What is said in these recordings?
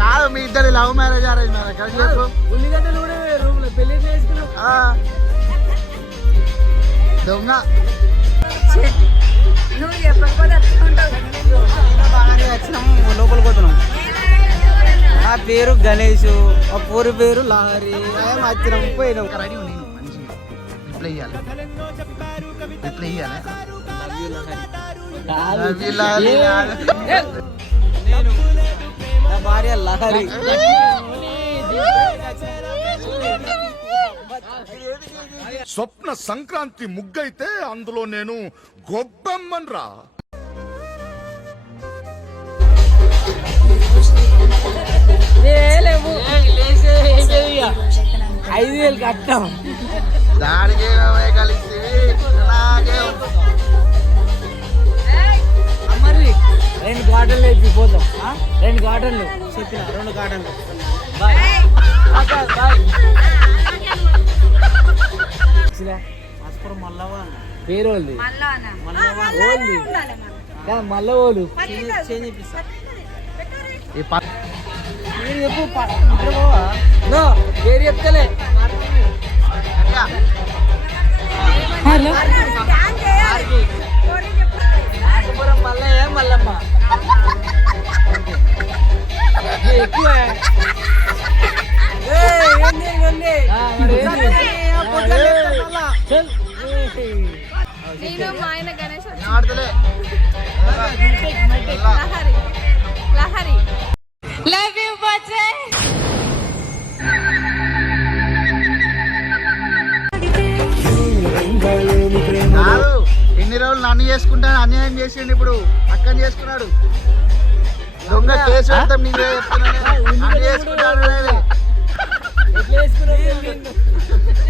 కాదు మీ ఇద్దరు love marriage arrange marriage కదా చెప్పు. ఉల్లిగడ్డలు కూడా రూమ్ లో పెళ్లి చేసుకున్నాం. దొంగ నువ్వు చెప్పకపోతే లోపలికి పోతున్నాం. నా పేరు గణేష్, ఆ పూరి పేరు లహరి. వచ్చినాం పోయినాం. రెడీ నేను మంచిగా రిప్లై ఇవ్వాలి. రిప్లై ఇవ్వాలి. నేను నా భార్య లహరి. స్వప్న సంక్రాంతి ముగ్గైతే అందులో నేను గొబ్బెమ్మన్రా. 5,000 కట్టాం. దాడికి కలిసి మరి 2 గార్డెన్లు అయిపోతాం. 2 గార్డెన్లు చెప్పిన 2 గార్డెన్లు. పేరు వాళ్ళు మళ్ళా వాళ్ళు పేరు చెప్పు. పేరు చెప్తలే. మల్లయ్య మల్లమ్మ ఎక్కువ. నేను మా ఆయన గణేష్ లహరి లవ్ యూ బచ్చే. కాదు ఎన్ని రోజులు నన్ను చేసుకుంటాను అన్యాయం చేసిండు. ఇప్పుడు అక్కని చేసుకున్నాడు. దొంగ కేసు పెడతాం. నీవే చెప్తున్నాను చేసుకుంటాను.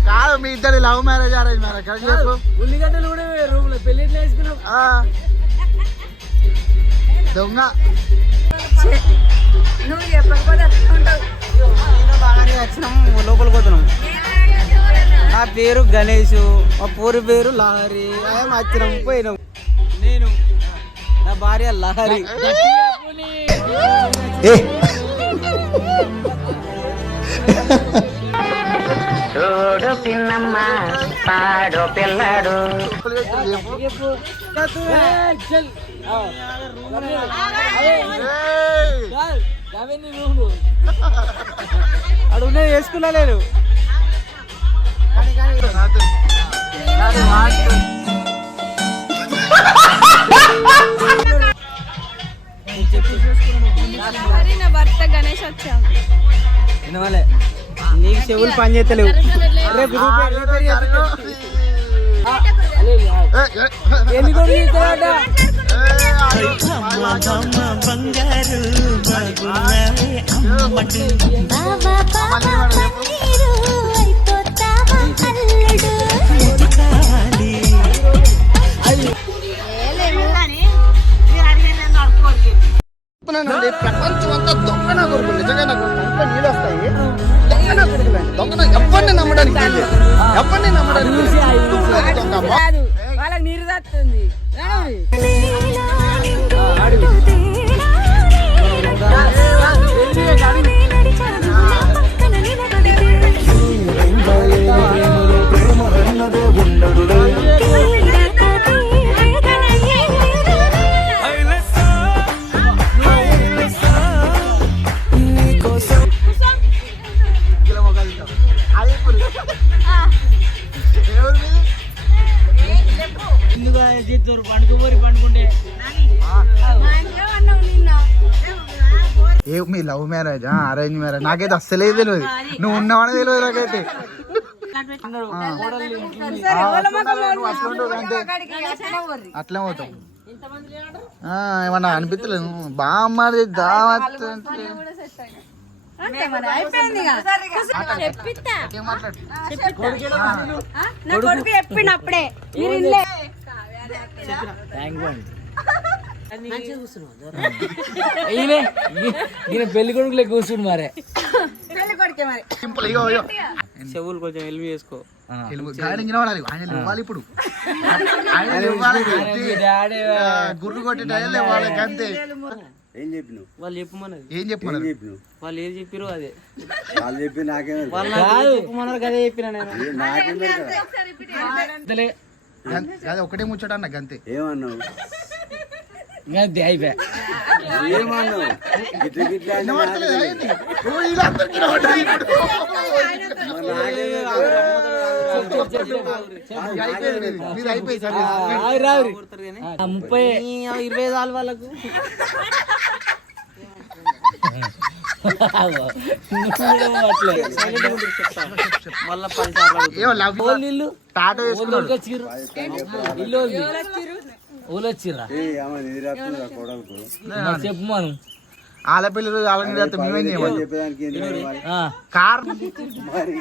కాదు మీ ఇద్దరు లవ్ మ్యారేజ్ అరేంజ్ మ్యారేజ్ కదా చెప్పు. ఉల్లిగడ్డలు కూడా రూమ్ లో పెళ్లి చేసుకున్నాం. దొంగ నువ్వు చెప్పకపోతే వచ్చినాం లోపలికి పోతున్నాం. నా పేరు గణేష్, మా పూరి పేరు లహరి. వచ్చినాం పోయినాం. నేను నా భార్య లహరి. చూడు పిన్నమ్మ పాడు పిల్లాడు. అడుగునే వేసుకున్నా నేను. నా భర్త గణేష్ వచ్చాం. వినవాలే నీకు చెవులు పని చేస్తలేవు. ఎన్ని ప్రపంచం అంతా దొంగ నా కొడుకు. నిజంగా నాకు కంట్లో నీళ్ళు వస్తాయి. దొంగ నా కొడుకులు దొంగ ఎవరిని నమ్మడానికి ఎవరిని నమ్మడానికి వాళ్ళకి నీరు తస్తుంది. పండుకుంటే ఏ మీ లవ్ మ్యారేజ్ అరేంజ్ మ్యారేజ్ నాకైతే అస్సలే తెలియదు. నువ్వు ఉన్నవాడే తెలియదు నాకైతే. అట్లే పోతాం. ఏమన్నా అనిపించలేదు బాగా అమ్మాది దావత్ చెప్పినప్పుడే పెళ్లి కొడుకులే కూర్చుండు మరే. చెవులు కొంచెం ఎల్వి చేసుకో. ఇప్పుడు గుర్రు కొట్టి అంతే. ఏం చెప్పినావు వాళ్ళు చెప్పమన్నది ఏం చెప్పమన్నారు చెప్పినావు వాళ్ళు ఏది చెప్పారో అదే వాళ్ళు చెప్పి నాకేం వాళ్ళు నాకు చెప్పమన్నారు అదే చెప్పిన నేను నాకేం అంతలే. అదే ఒకటే ముచ్చట అన్న గంతే ఏమన్నావు అంతే అయిపోయా ఏమన్నావు గిట్ల గిట్ల అంటే వినపడతలేదా ఏంది? ఓ, వీళ్ళందరికీ వినపడ్డది ఇప్పుడు. ఇది అయిపోయింది మీది. మీది అయిపోయింది సార్. కొడతారు కానీ 30-20 సార్లు వాళ్ళకు మళ్ళా 10 సార్లు ఏమో లవ్ యూ ఇల్లు టాటో వేసుకున్నాడు ఇల్లు ఊళ్ళు వచ్చిర్రా ఏ అమ్మ నిద్రస్తున్నా కొడలకు చెప్పు మనం ఆడపిల్లలు అలాగే మేమేం చేయమని చెప్పేదానికి ఏంటి మరి? కార్ మరి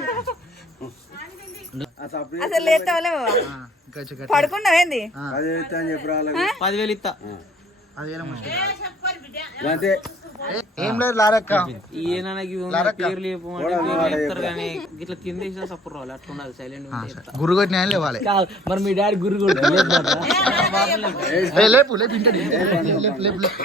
ఆ సపరేట్ అసలు లేస్తావులే ఇంకా చెప్పు. పడుకున్నావేంది అదే ఇస్తా అని చెప్పి వాళ్ళకి 10,000 ఇస్తా అదేనా ముచ్చట. అంతే ఏం లేదు లారక్క పేర్లు చెప్పమంటే చెప్తారు కానీ ఇట్లా కింద వేసిన సపోర్ట్ రావాలి అట్లా ఉండాలి సైలెంట్ గురు కొట్టిన ఆయన లేవాలి మరి మీ డాడీ గురు కూడా ఏ, లేపు లేపు ఇంటది లేపు లేపు లేపు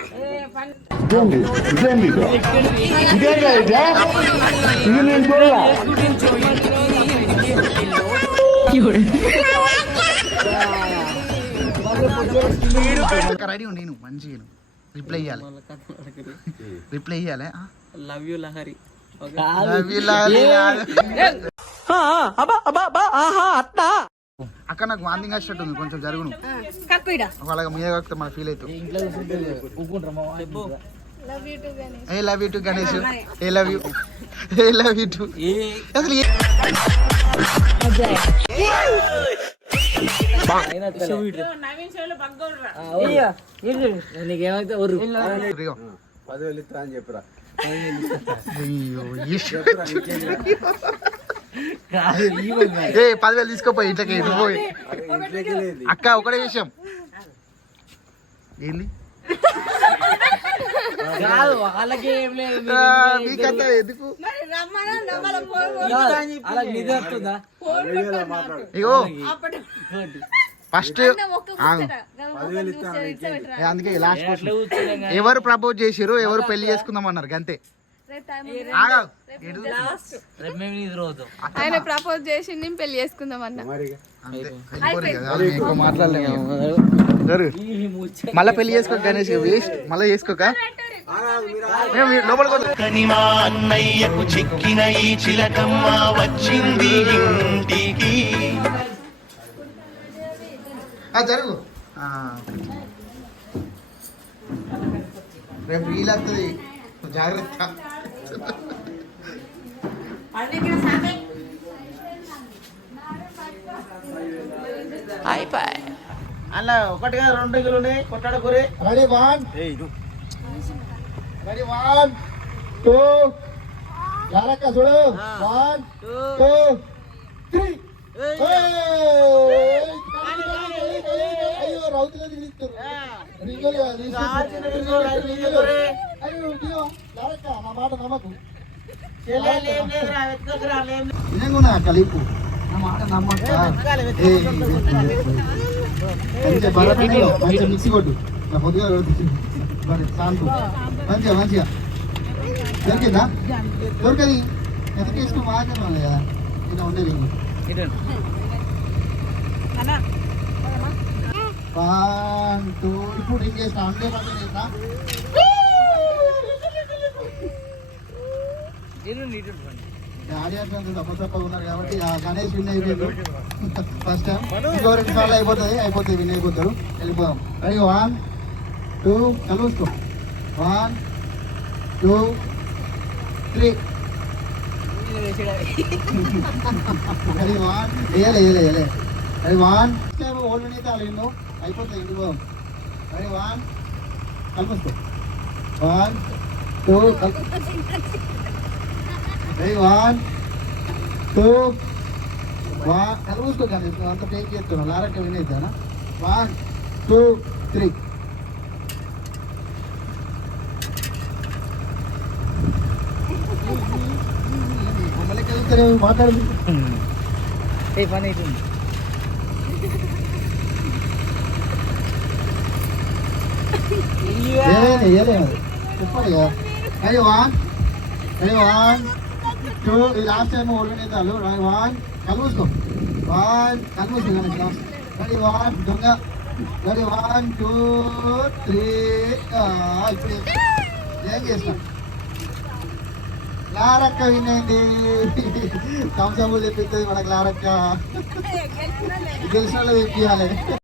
రెడీ ఉండి నేను మంచిగా రిప్లై ఇవ్వాలి రిప్లై ఇవ్వాలి లవ్ యూ లహరి అక్క నాకు వాంతింగ్ వచ్చినట్టు ఉంది కొంచెం జరుగును కక్కుడా వాళ్ళకి మీద కాకపోతే మన ఫీల్ అవుతుంది I love you too Ganesh I love you I love you too అసలు నీకేమైతే 10,000 ఇస్తా అని చెప్పురా ఏ 10,000 తీసుకోపోయి ఇంట్లోకి పోయి ఇంట్లోకి లేదు అక్క ఒకటే విషయం ఏంది కాదు వాళ్ళకి ఏం లేదు మీకంతా ఎందుకు అలా నిధి వస్తుందా ఇగో ఫస్ట్ 10,000 ఇస్తా అందుకే లాస్ట్ క్వశ్చన్ ఎవరు ప్రపోజ్ చేసిరు ఎవరు పెళ్లి చేసుకుందాం అన్నారు గంతే ఆగా. రేపు మేము నిద్ర పోతాం ఆయన ప్రపోజ్ చేసి నేను పెళ్లి చేసుకుందాం అన్న మరి అంతే. వెళ్ళిపోరు కదా, వాళ్ళు ఎక్కువ మాట్లాడలేము మళ్ళీ పెళ్లి చేసుకోక గణేష్ వేస్ట్ మళ్ళీ చేసుకోక లోపలికి కనిమా అన్నయ్యకు చిక్కిన ఈ చిలకమ్మ వచ్చింది ఇంటికి జరుగు రేపు రీల్ వస్తుంది జాగ్రత్త అలా ఒకటిగా 2 కిలో ఉన్నాయి కొట్టాడకూరే రెడీ 1 రెడీ 1 2 జాగ్రత్త చూడు 1 2 3 అయ్యో రౌతులు నా మాట నమ్మకు నిజంగా కలిపు నా మాట నమ్మక మంచిగా మిక్సీ కొట్టు నా పొద్దుగా శాంతం మంచిగా మంచిగా దొరికిందా దొరకది ఎంత తీసుకుని మాట్లాడాలి కదా ఇలా ఉండేది 1 2 ఇప్పుడు ఏం చేస్తా అంటే పక్కన చేస్తా ఆడియన్స్ అంతా తప్ప ఉన్నారు కాబట్టి గణేష్ విన్ అయిపోయారు ఫస్ట్ టైం ఇంకో 2 సార్లు అయిపోతాయి విన్ అయిపోతారు వెళ్ళిపోదాం రెడీ 1 2 కలుసుకో 1 2 3 రెడీ 1 వేయలే రెడీ 1 ఓల్డ్ అయితే అలా అయిపోతాయి ఇంటికి పోదాం రెడీ 1 కలుసుకో 1 2 రెడీ 1 2 1 కలుసుకో కానీ అంత టేక్ చేస్తున్నాం లారక్క వినేద్దానా 1 2 3 మమ్మల్ని కలుగుతారు మాట్లాడదు పని అవుతుంది ఏలే చెప్పాలి కదా. రెడీ 1 2 ఈ లాస్ట్ టైం ఓల్డ్ చాలు. 1 కళ్ళు మూసుకో. 1 కళ్ళు మూసుకో. రెడీ 1 దొంగ. రెడీ 1 2 3. ఇప్పుడు ఏం చేస్తాం? క్లారక్క వినండి. కంసబుల్ తెప్పిస్తుంది మన క్లారక్క. గెలిచిన వాళ్ళు తెప్పియాలి.